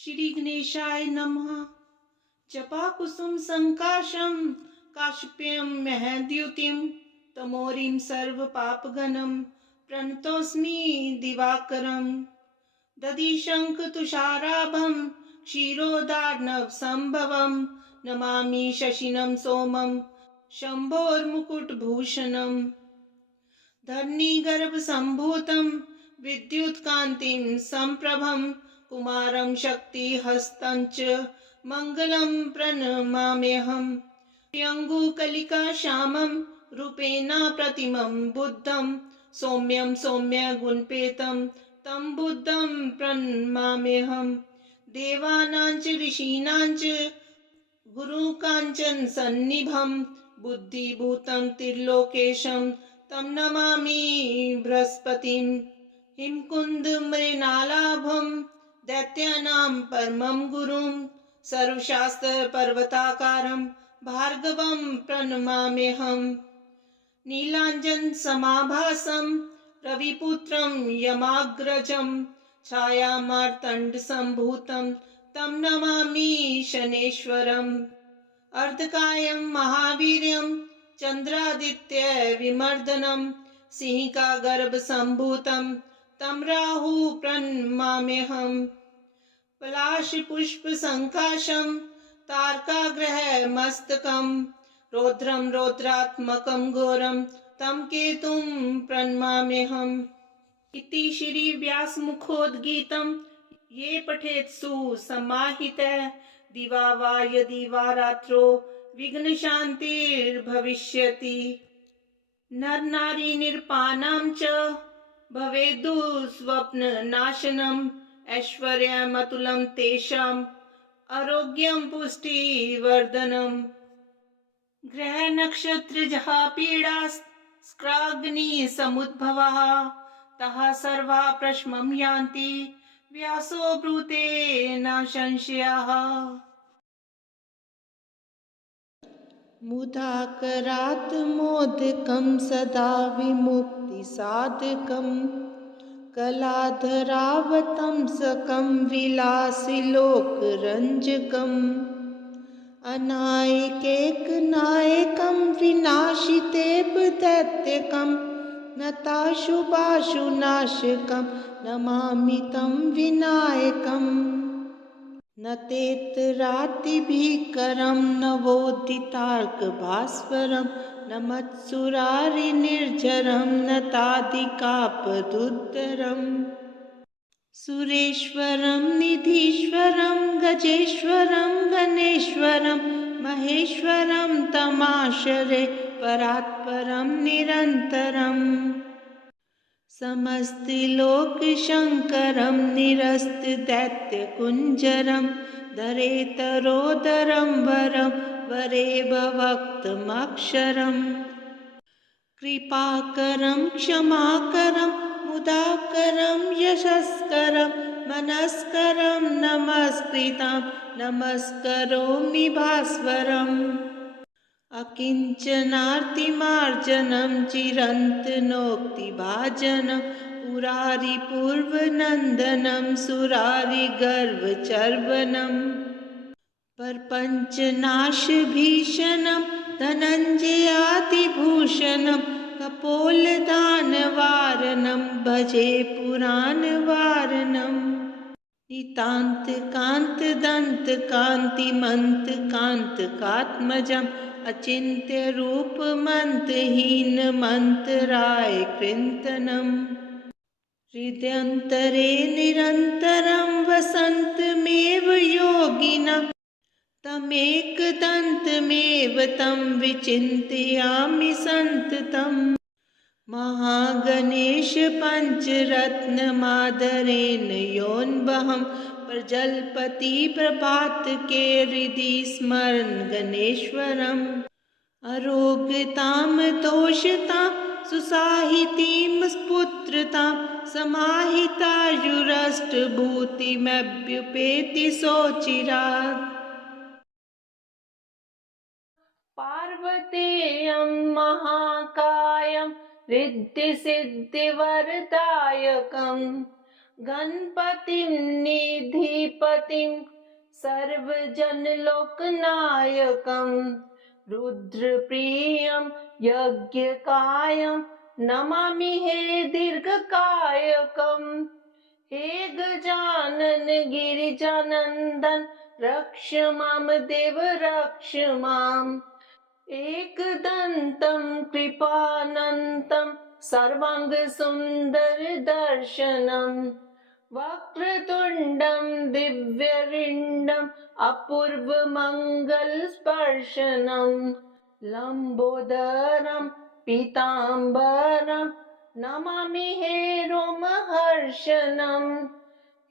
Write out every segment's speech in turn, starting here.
श्री गणेशाय नमः। जपाकुसुम संकाशं काश्यप्यं महद्युतिं तमोरिं सर्वपापघनं प्रणतोऽस्मि दिवाकरं। दधिशङ्खतुषाराभं क्षीरोदार्णवसम्भवं नमामि शशिनं सोमं शम्भोर्मुकुटभूषणम्। धरणीगर्भसम्भूतं विद्युत्कान्तिं सम्प्रभं कुमारं शक्तिहस्तं च मङ्गलं प्रणमाम्यहम्। प्रियङ्गुकलिकाश्यामं रूपेण प्रतिमं बुद्धं सौम्यं सौम्यगुणपेतं तं बुद्धं प्रणमाम्यहम्। देवानां च ऋषीणां च गुरुकाञ्चन सन्निभं बुद्धिभूतं त्रिलोकेशं तं नमामि बृहस्पतिं। हिमकुन्दमृणालाभं दैत्यानां परमं गुरुं सर्वशास्त्रपर्वताकारं भार्गवं प्रणमाम्यहम्। नीलाञ्जनसमाभासं रविपुत्रं यमाग्रजं छायामार्तण्डसम्भूतं तं नमामि शनेश्वरम्। अर्धकायं महावीर्यं चन्द्रादित्यविमर्दनं सिंहिकागर्भसम्भूतं तं राहु प्रणमाम्यहम्। पलाशपुष्पसङ्काशं तारकाग्रहमस्तकं रौद्रं रौद्रात्मकं घोरं तं केतुं प्रणमाम्यहम्। इति श्री व्यासमुखोद्गीतं। ये पठेत् सुसमाहितः दिवा वा यदि वा रात्रो विघ्नशान्तिर्भविष्यति। नर नारी निर्पाणां च भवेद्दुःस्वप्ननाशनम् ऐश्वर्यमतुलं तेषाम् आरोग्यं पुष्टिवर्धनम्। ग्रह नक्षत्रजः पीडास्त्राग्निसमुद्भवः तः सर्वा प्रश्मं यान्ति व्यासो ब्रूते न संशयः। मुदाकरात् मोदकं सदा विमुक्तिसाधकं कलाधरावतंसकं विलासिलोकरञ्जकम् अनायकैकनायकं विनाशितेव दैत्यकं नताशुभाशुनाशकं नमामि तं विनायकम्। न तेतरातिभीकरं नवोदितार्कभास्वरं न मत्सुरारिनिर्झरं न तादिकापदुद्धरम्। सुरेश्वरं निधीश्वरं गजेश्वरं गणेश्वरं महेश्वरं तमाश्रये परात्परं निरन्तरम्। समस्तिलोकशङ्करं निरस्तदैत्यकुञ्जरं धरेतरोदरं वरं वरेव वक्तमक्षरम्। कृपाकरं क्षमाकरं मुदाकरं यशस्करं मनस्करं नमस्कृतं नमस्करोमि भास्वरम्। अकिञ्चनार्तिमार्जनं चिरन्तनोक्तिभाजनं पुरारिपूर्वनन्दनं सुरारिगर्वचर्वणम्। परपञ्चनाशभीषणं धनञ्जयादिभूषणं कपोलदानवारणं भजे पुराणवारणम्। नितान्तकान्तदन्तकान्तिमन्तकान्तकात्मजम् अचिन्त्यरूपमन्तहीनमन्तरायकृन्तनम्। हृदयन्तरे निरन्तरं वसन्तमेव योगिनं तमेकदन्तमेव तं विचिन्तयामि सन्ततम्। महागणेश पञ्चरत्नमादरेण योऽन्वहं प्रजलपति प्रभातके हृदि स्मरन् गणेश्वरम्। अरोगतां तोषतां सुसाहितीं स्फुत्रतां समाहितायुरष्टभूतिमभ्युपेति सोचिरात्। पार्वतेयं महाकायं रिद्धिसिद्धिवरदायकं गणपतिं निधिपतिं गणपतिं सर्वजनलोकनायकं रुद्रप्रियं यज्ञकायं नमामि हे दीर्घकायकं। हे गजानन गिरिजानन्दन रक्ष मां देव रक्ष माम्। एकदन्तं कृपानन्तं सर्वाङ्गसुन्दरदर्शनं वक्रतुण्डं दिव्यरिण्डम् अपूर्वमङ्गलस्पर्शनं लम्बोदरं पीताम्बरं नमामि हे रोमहर्षणम्।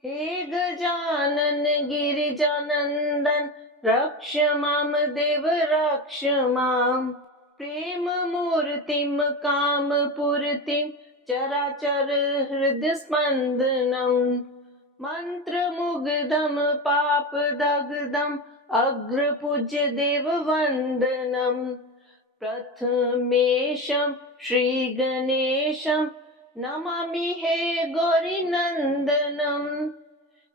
हे गजानन गिरिजानन्दन रक्ष मां देव रक्ष माम्। प्रेममूर्तिं कामपूर्तिं चराचर हृदयस्पन्दनं मन्त्रमुग्धं पापदग्धम् अग्रपूज्य देववन्दनं प्रथमेशं श्रीगणेशं नमामि हे गौरीनन्दनं।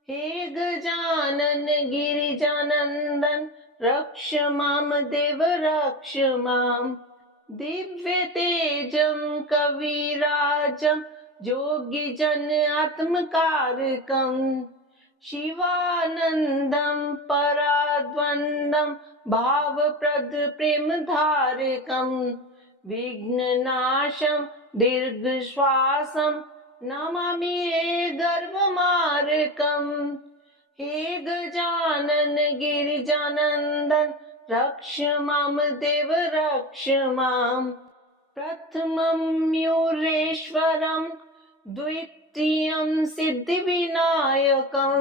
हे गजानन गिरिजानन्दन रक्ष मां देव रक्ष माम्। दिव्यतेजं कविराजं योगिजन आत्मकारकं शिवानन्दं पराद्वन्द्वं भावप्रद प्रेमधारकं विघ्ननाशं दीर्घश्वासं नमामि हे गर्वमारकम्। हे गजानन गिरिजानन्दन रक्ष मां देव रक्ष माम्। प्रथमं मयूरेश्वरं द्वितीयं सिद्धिविनायकं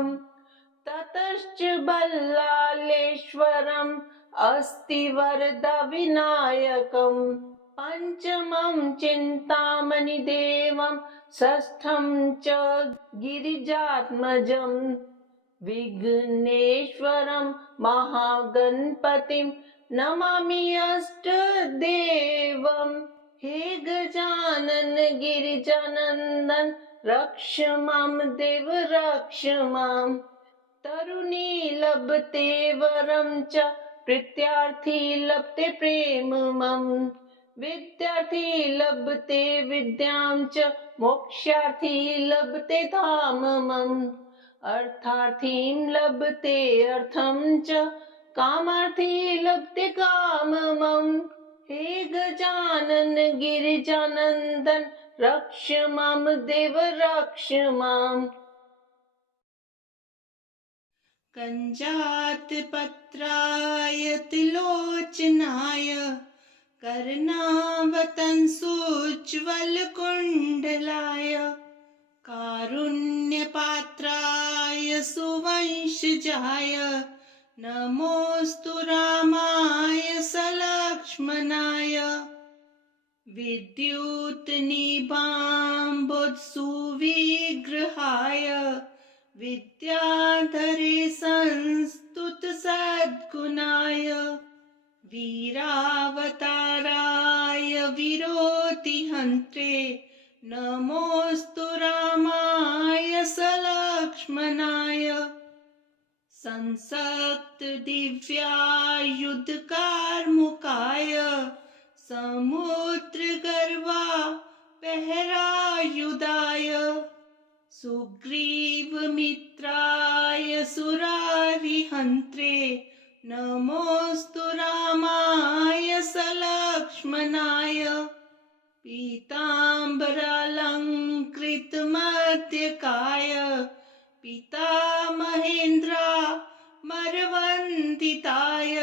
ततश्च बल्लालेश्वरम् अस्तिवरदविनायकं पञ्चमं चिन्तामणिदेवं षष्ठं च गिरिजात्मजं विघ्नेश्वरं महागणपतिं नमामि अष्टदेवम्। हे गजानन गिरिजानन्दन रक्ष मां देव रक्ष माम्। तरुणी लभते वरं च प्रीत्यार्थी लभते प्रेममं विद्यार्थी लभते विद्यां च मोक्षार्थी लभते धाममम् अर्थार्थीं लभते अर्थं च कामार्थी लभते काममम्। हे गजानन गिरिजानन्दन रक्ष मां देव रक्ष माम्। कञ्जातपत्राय त्रिलोचनाय कर्णावतंसोज्ज्वलकुण्डलाय कारुण्यपात्राय सुवंशजाय नमोऽस्तु रामाय सलक्ष्मणाय। विद्युत्निभाम्बुधसुविग्रहाय विद्याधरे संस्तुत सद्गुणाय वीरावताराय विरोतिहन्त्रे नमोऽस्तु रामाय सलक्ष्मणाय। संसक्त दिव्यायुधकार्मुकाय समुद्रगर्वा पहरायुधाय सुग्रीवमित्राय सुरारिहन्त्रे नमोऽस्तु रामाय सलक्ष्मणाय। पीताम्बरालङ्कृतमध्यकाय पितामहेन्द्रामरवन्दिताय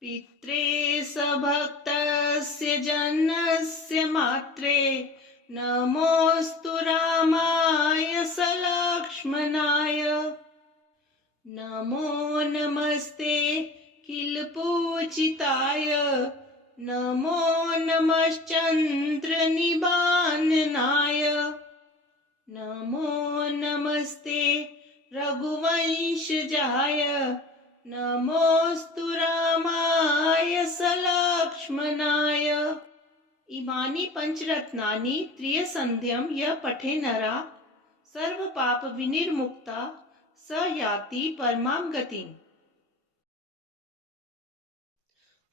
पित्रे सभक्तस्य जनस्य मात्रे नमोऽस्तु रामाय सलक्ष्मणाय। नमो नमस्ते किलपूजिताय नमो नमश्चन्द्रनिबाननाय नमो नमस्ते रघुवंशजाय नमोऽस्तु रामाय सलक्ष्मणाय। इमानि पञ्चरत्नानि त्रियसन्ध्यं यः पठे नरा सर्वपापविनिर्मुक्ता स याति परमां गतिम्।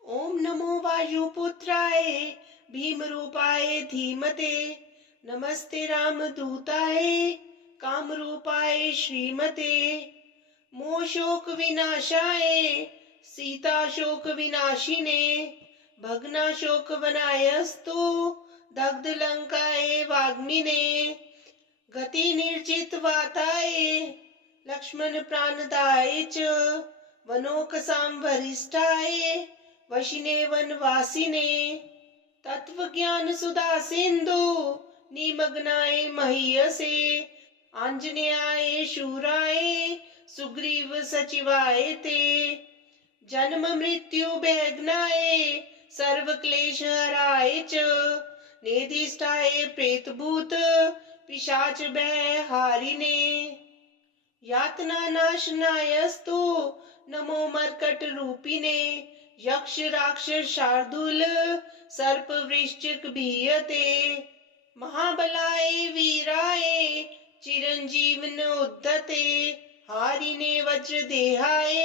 ओम नमो वायुपुत्राय भीमरूपाय धीमते नमस्ते रामदूताय कामरूपाय श्रीमते मोह शोक विनाशाय सीता शोक विनाशिने भग्ना शोक वनायस्तु दग्ध लंकाए वाग्मिने गति निर्जित वाताय लक्ष्मण प्राणदाय च वनोकसाम वरिष्ठाय वशिने वनवासिने तत्व ज्ञान सुधा सिंधु निमग्नाय महीयसे आंजनेयाय शूराय सुग्रीव सचिवाय ते जन्म मृत्यु बैघ्नाय सर्व क्लेश हराय च नेदिष्टाय प्रेतभूत पिशाच भय हारिने यातना नाशनायस्तु नमो मर्कट रूपिणे यक्ष राक्षस शार्दूल सर्प वृश्चिक भीयते महाबलाय वीराय चिरंजीवन उद्धते हारिने वज्र देहाय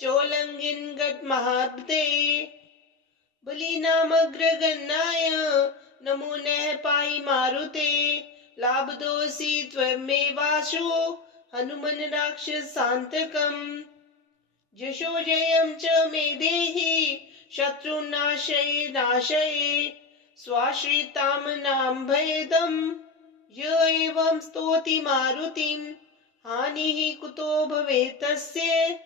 चोलंगिन गत महाब्दे बलि नामग्रगन्नाय नमो नः पाहि मारुते लाभदोषी त्वमेवाशो हनुमन राक्षस शांतकम् यशो जयं च मे देहि शत्रुनाशये नाशये स्वाश्रितां नाम भेदम् य एवं स्तोति मारुतिं हानिः कुतो भवेत् तस्य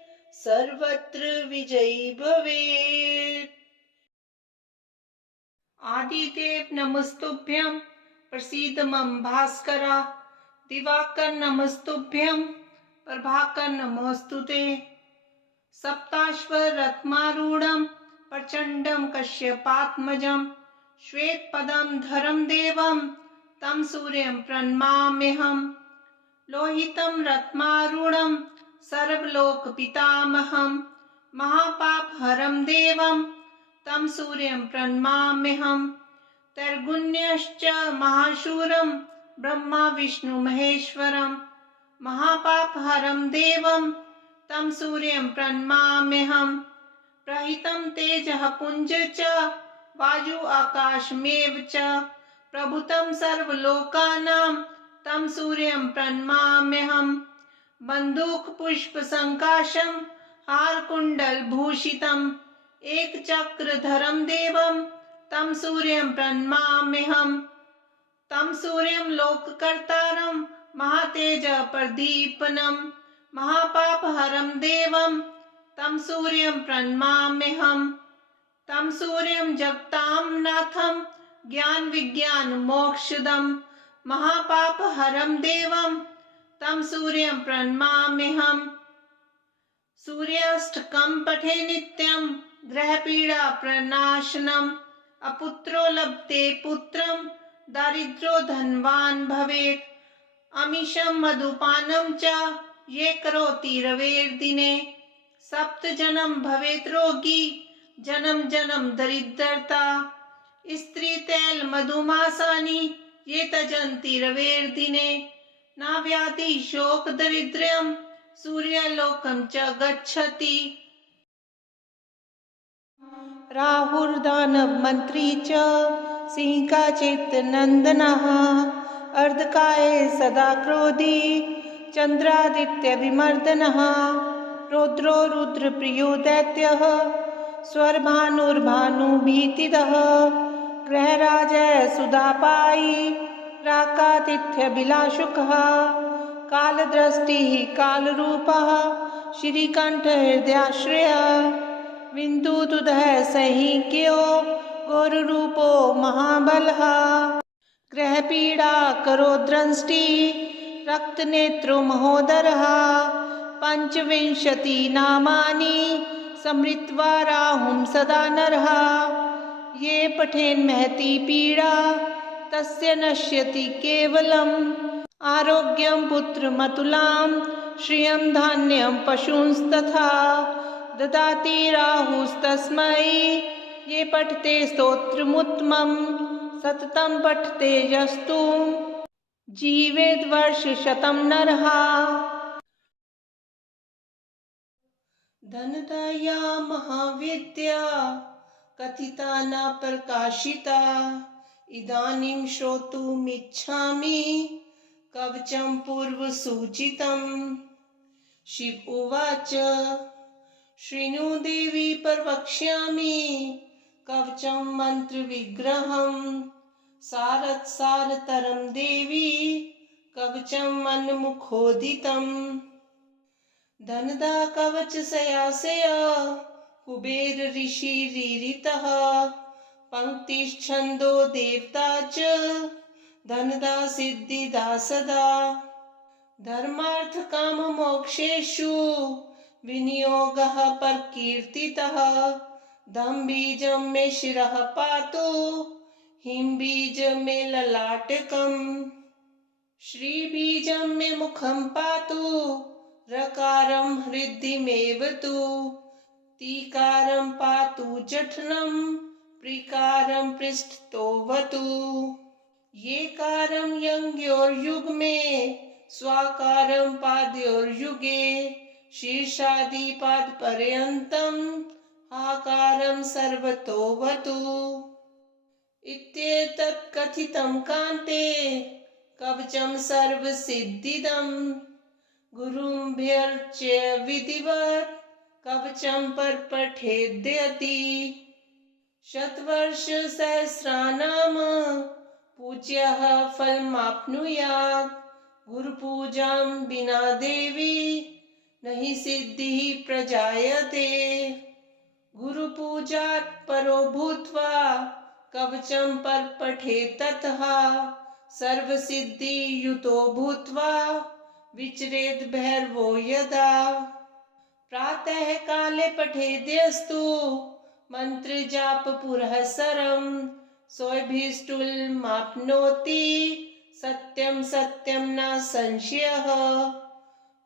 सर्वत्र विजयी भवेत्। आदिदेव नमस्तुभ्यं प्रसीद मम भास्करा दिवाकर नमस्तुभ्यं प्रभाकर नमोस्तुते सप्ताश्वर रत्मारूढ़ं प्रचंडं कश्यपात्मजं श्वेतपदं धरं देवं तं सूर्यं प्रणमाम्यहम् लोहितं रत्मारूढ़ं सर्वलोकपितामहं महापापहरं देवं तं सूर्यं प्रणमाम्यहम् तैर्गुण्यश्च महाशूरं ब्रह्मा विष्णु महेश्वरं महापापहरं देवं तं सूर्यं प्रणमाम्यहम् प्रहितं तेजः पुंज च वायु आकाशमेव च प्रभुतं सर्वलोकानां तं सूर्यं प्रणमाम्यहम् बंदूक पुष्प संकाशं हारकुंडल भूषितम् एकचक्रधरं देवं तं सूर्यं प्रणमाम्यहम् तं सूर्यं लोककर्तारं महातेज प्रदीपनं महापापहरं देवं तं सूर्यं प्रणमाम्यहम् तं सूर्यं जगतां नाथं ज्ञान विज्ञान मोक्षदं महापापहरं देवं तं सूर्यं प्रणमाम्यहम् सूर्याष्टकं पठे नित्यं ग्रहपीडा प्रणाशनम् अपुत्रो लभते पुत्रं दारिद्रो धनवान् भवेत् अमीशं मधुपानं च ये करोति रवेर्दिने सप्त जन्म भवेत् रोगी जन्म जन्म दरिद्रता स्त्री तैल मधुमासानि ये तजन्ति रवेर्दिने न व्याधि शोक दरिद्र्यं सूर्यलोकं च गच्छति राहुर्दानव मंत्री च सिंहकाचित् नंदनः अर्धकाय सदा क्रोधी चंद्रादित्य विमर्दनः रौद्रो रुद्र प्रियो दैत्यः स्वर्भानुर्भानु भीतिदः ग्रहराजः सुधापायी राकातिथ्य बिलाशुकः कालदृष्टिः कालरूपः श्रीकंठ हृदयाश्रयः विन्दुदुदः सहीक्यो घोररूपो महाबलः ग्रहपीडा करो दृष्टि रक्तनेत्रो महोदरः पंचविंशति नामानि समृत्वा राहुं सदा नरः ये पठेन् महती पीडा तस्य नश्यति केवलम् आरोग्यं पुत्रमतुलां श्रियं धान्यं पशूंस्तथा ददाति राहुस्तस्मै ये पठते स्तोत्रमुत्तमं सततं पठते यस्तु जीवेद् वर्षशतं नरः। धनदाया महाविद्या कथिता न प्रकाशिता इदानीं श्रोतुमिच्छामि कवचं पूर्वसूचितम्। शिव उवाच शृणु देवी प्रवक्ष्यामि कवचं मन्त्रविग्रहम् सारतरं देवी कवचं मन्मुखोदितम्। धनदा कवच सयासया कुबेर ऋषि रीरितः पंक्तिश्छन्दो देवता च धनदा सिद्धिदा सदा। धर्मार्थ काम मोक्षेषु विनियोगः प्रकीर्तितः धम बीजं मे शिरः पातु हिम बीज मे ललाटकम् श्री बीजं मे मुखं पातु रकारं हृदिमेव तु तीकारं पातु जठरं प्रिकारं पृष्ठतोऽवतु। ये कारं यङ्योर्युग्मे स्वाकारं पादयोर्युगे शीर्षादिपादपर्यन्तम् आकारं सर्वतोऽवतु। इत्येतत् कथितं कान्ते कवचं सर्वसिद्धिदम् गुरुभ्यर्च विधिवत् कवचं परपठेद्यति। शतवर्षसहस्राणां पूज्यः फलमाप्नुयात् गुरुपूजां विना देवी न हि सिद्धिः प्रजायते। गुरुपूजात् परो भूत्वा कवचं परपठेत् ततः सर्वसिद्धियुतो भूत्वा विचरेद् भैरवो यदा। प्रातः काले पठेद्यस्तु मंत्र जाप पुरःसरं सोऽभीष्टुलमाप्नोति सत्यं सत्यं न संशयः।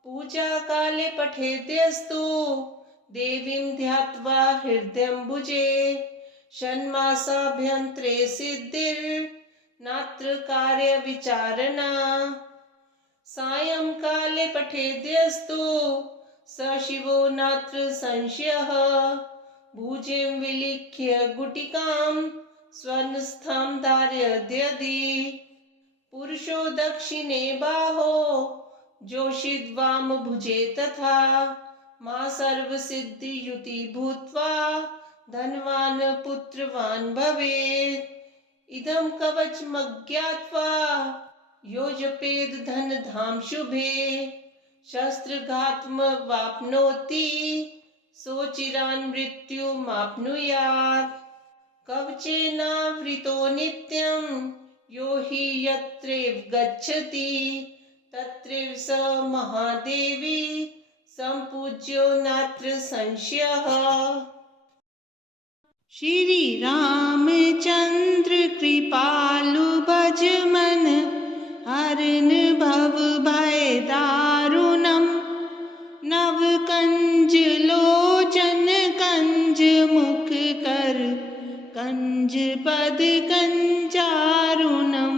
पूजा काले पठेद्यस्तु देवीं ध्यात्वा हृदयम्बुजे षण्मासाभ्यन्तरे सिद्धिर्नात्र कार्यविचारणा। सायंकाले पठेद्यस्तु स शिवो नात्र संशयः। भुजं विलिख्य गुटिकां स्वर्णस्थां धारयद्यदि पुरुषो दक्षिणे बाहो जोषिद्वाम भुजे तथा मा सर्वसिद्धियुति भूत्वा धनवान् पुत्रवान् भवेत्। इदं कवचमज्ञात्वा यो जपेद् धनधाम शुभे शस्त्रघातमवाप्नोति सोचिरान् मृत्युमाप्नुयात्। कवचेनावृतो नित्यं यो हि यत्रैव गच्छति तत्रैव स महादेवी सम्पूज्यो नात्र संशयः। श्री रामचंद्र कृपालु भज मन हरन भव भय दारुणम। नव कंज लोचन कंज मुख कर कंज पद कंजारुणम।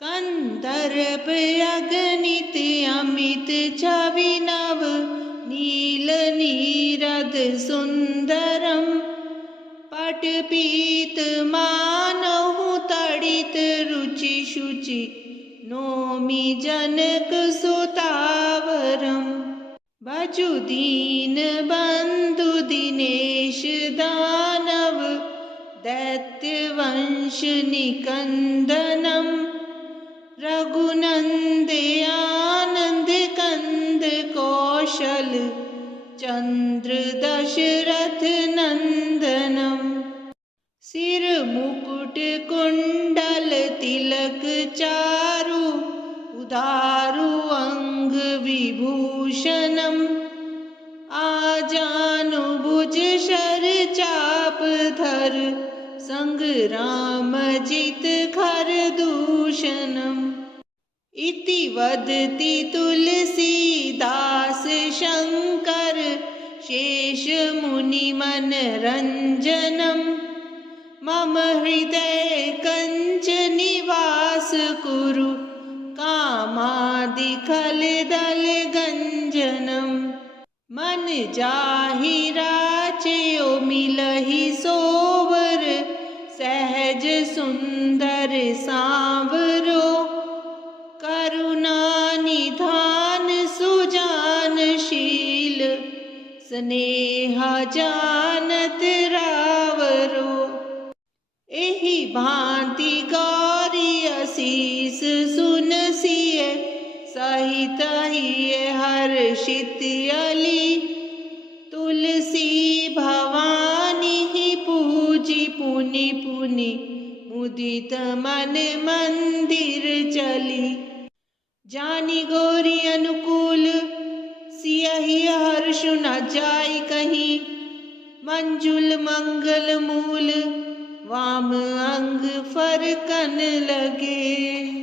कंदर्प अगणित अमित छवि नव नील नीरद सुंदरम। पटपीत मानहु तड़ित रुचि शुचि नोमि जनक सुतावरम। भजु दीन बंधु दिनेश दानव दैत्य वंश निकंदनम। रघुनंद आनंद कंद कौशल चंद्र दशरथ नंदनम। सिर मुकुट कुंडल तिलक चारु उदारु अंग विभूषणम। आजानु भुज शर चाप धर संग्राम जित खर दूषणम। इति वदति तुलसीदास शंकर शेष मुनि मनरंजनम। मम हृदय कंच निवास कुरु कामादि खल दल गंजनम। मन जाहि राचयो मिलहि सोवर, सहज सुंदर सांवरो, करुणा निधान सुजानशील, स्नेह जानत रावरो। एहि भांति गौरी असीस सुनसिय, सहित हिय हर्षित अली, तुलसी भवानी ही पूजी पुनि पुनि, मुदित मन मंदिर चली। जानी गौरी अनुकूल, सियहि हर्ष न जाय कहीं, मंजुल मंगल मूल, वाम अंग फरकन लगे।